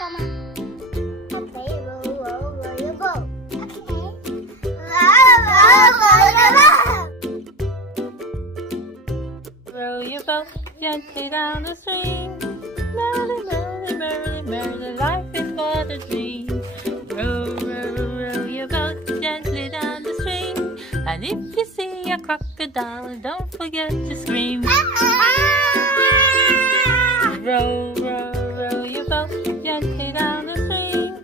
Somma. Okay, row your boat. Okay. Row your boat gently down the stream. Merrily, merrily, merrily, merrily, life is but a dream. Row, row, row your boat gently down the stream. And if you see a crocodile, don't forget to scream. Row, row, row your boat gently down the stream.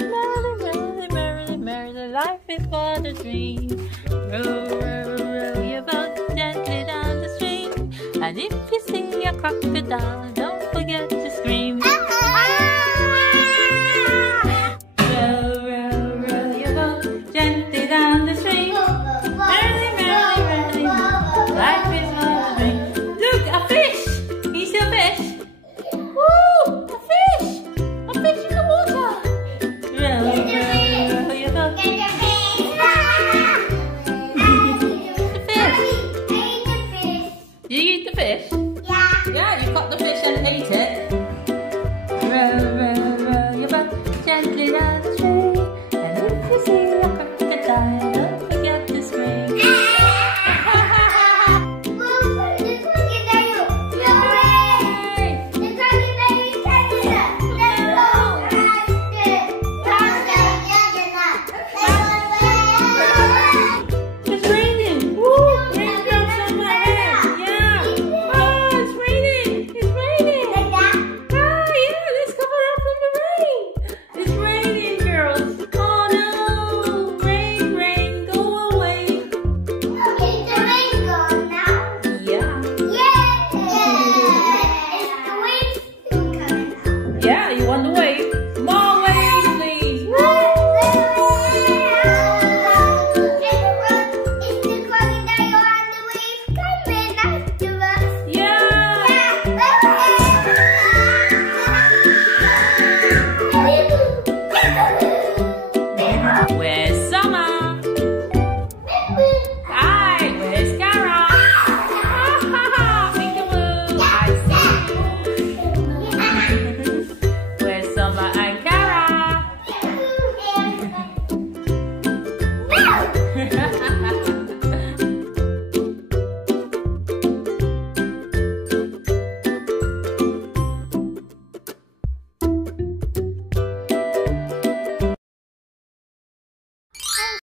Merrily, merrily, merrily, merrily, life is but a dream. Row, row, row your boat gently down the stream. And if you see a crocodile,